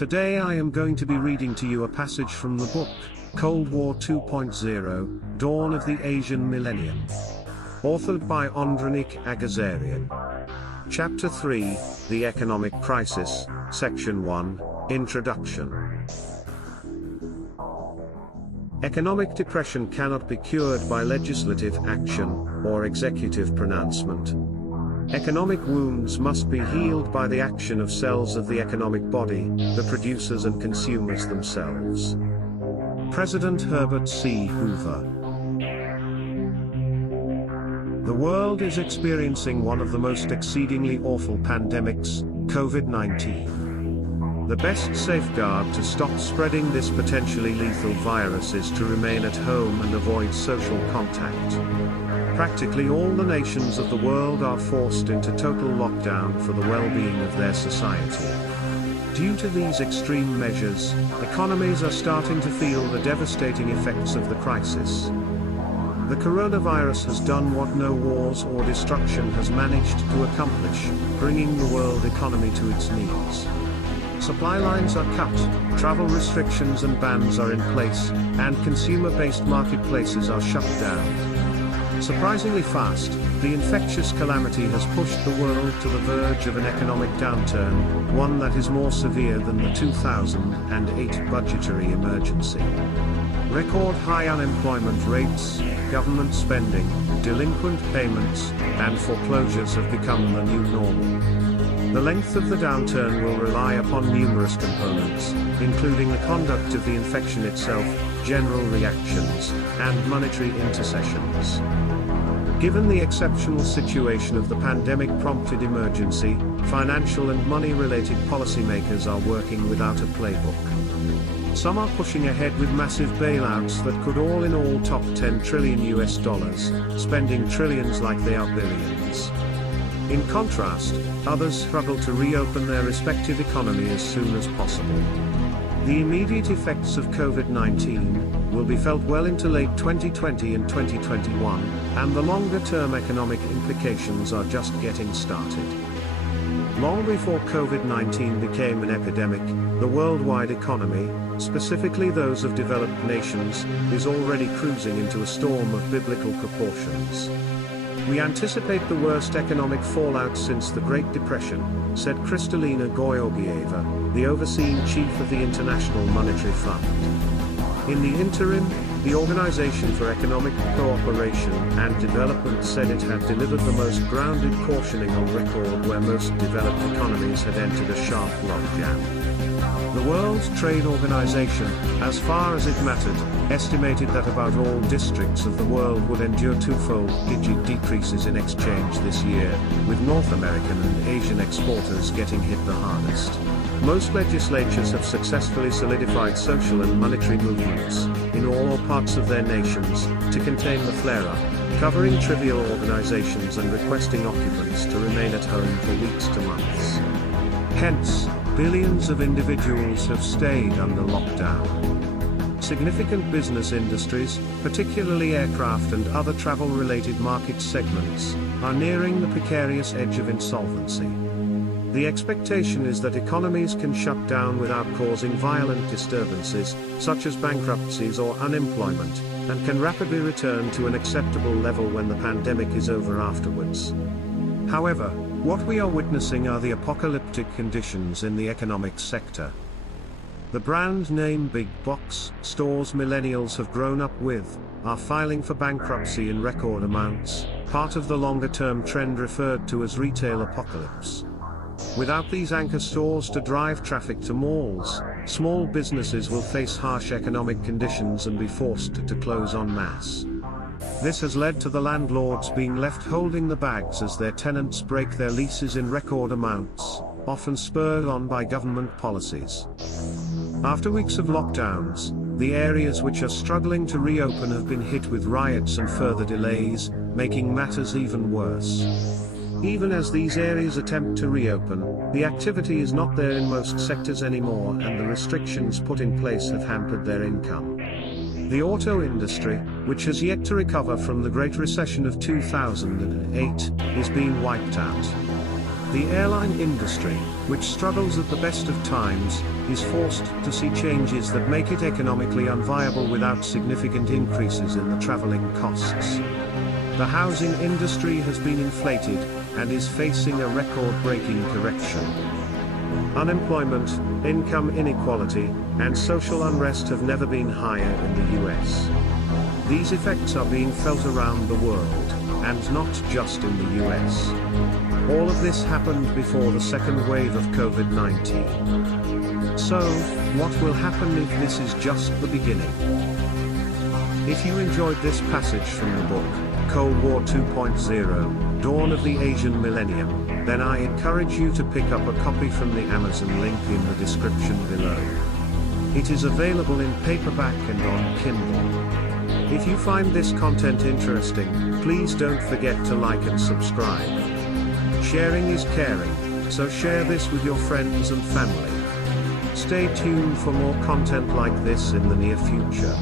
Today I am going to be reading to you a passage from the book, Cold War 2.0, Dawn of the Asian Millennium. Authored by Andranik Aghazarian. Chapter 3, The Economic Crisis, Section 1, Introduction. Economic depression cannot be cured by legislative action, or executive pronouncement. Economic wounds must be healed by the action of cells of the economic body, the producers and consumers themselves. President Herbert C. Hoover. The world is experiencing one of the most exceedingly awful pandemics, COVID-19. The best safeguard to stop spreading this potentially lethal virus is to remain at home and avoid social contact. Practically all the nations of the world are forced into total lockdown for the well-being of their society. Due to these extreme measures, economies are starting to feel the devastating effects of the crisis. The coronavirus has done what no wars or destruction has managed to accomplish, bringing the world economy to its knees. Supply lines are cut, travel restrictions and bans are in place, and consumer-based marketplaces are shut down. Surprisingly fast, the infectious calamity has pushed the world to the verge of an economic downturn, one that is more severe than the 2008 budgetary emergency. Record high unemployment rates, government spending, delinquent payments, and foreclosures have become the new normal. The length of the downturn will rely upon numerous components, including the conduct of the infection itself, general reactions, and monetary intercessions. Given the exceptional situation of the pandemic-prompted emergency, financial and money-related policymakers are working without a playbook. Some are pushing ahead with massive bailouts that could all in all top $10 trillion, spending trillions like they are billions. In contrast, others struggle to reopen their respective economy as soon as possible. The immediate effects of COVID-19 will be felt well into late 2020 and 2021, and the longer-term economic implications are just getting started. Long before COVID-19 became an epidemic, the worldwide economy, specifically those of developed nations, is already cruising into a storm of biblical proportions. We anticipate the worst economic fallout since the Great Depression, said Kristalina Georgieva, the overseeing chief of the International Monetary Fund. In the interim, the Organization for Economic Cooperation and Development said it had delivered the most grounded cautioning on record where most developed economies had entered a sharp logjam. The World Trade Organization, as far as it mattered, estimated that about all districts of the world would endure twofold digit decreases in exchange this year, with North American and Asian exporters getting hit the hardest. Most legislatures have successfully solidified social and monetary movements, in all or parts of their nations, to contain the flare-up, covering trivial organizations and requesting occupants to remain at home for weeks to months. Hence, billions of individuals have stayed under lockdown. Significant business industries, particularly aircraft and other travel-related market segments, are nearing the precarious edge of insolvency. The expectation is that economies can shut down without causing violent disturbances, such as bankruptcies or unemployment, and can rapidly return to an acceptable level when the pandemic is over afterwards. However, what we are witnessing are the apocalyptic conditions in the economic sector. The brand name big box stores millennials have grown up with are filing for bankruptcy in record amounts, part of the longer-term trend referred to as retail apocalypse. Without these anchor stores to drive traffic to malls, small businesses will face harsh economic conditions and be forced to close en masse. This has led to the landlords being left holding the bags as their tenants break their leases in record amounts, often spurred on by government policies. After weeks of lockdowns, the areas which are struggling to reopen have been hit with riots and further delays, making matters even worse. Even as these areas attempt to reopen, the activity is not there in most sectors anymore, and the restrictions put in place have hampered their income. The auto industry, which has yet to recover from the Great Recession of 2008, is being wiped out. The airline industry, which struggles at the best of times, is forced to see changes that make it economically unviable without significant increases in the traveling costs. The housing industry has been inflated, and is facing a record-breaking correction. Unemployment, income inequality, and social unrest have never been higher in the US. These effects are being felt around the world, and not just in the US. All of this happened before the second wave of COVID-19. So, what will happen if this is just the beginning? If you enjoyed this passage from the book, Cold War 2.0, Dawn of the Asian Millennium, then I encourage you to pick up a copy from the Amazon link in the description below. It is available in paperback and on Kindle. If you find this content interesting, please don't forget to like and subscribe. Sharing is caring, so share this with your friends and family. Stay tuned for more content like this in the near future.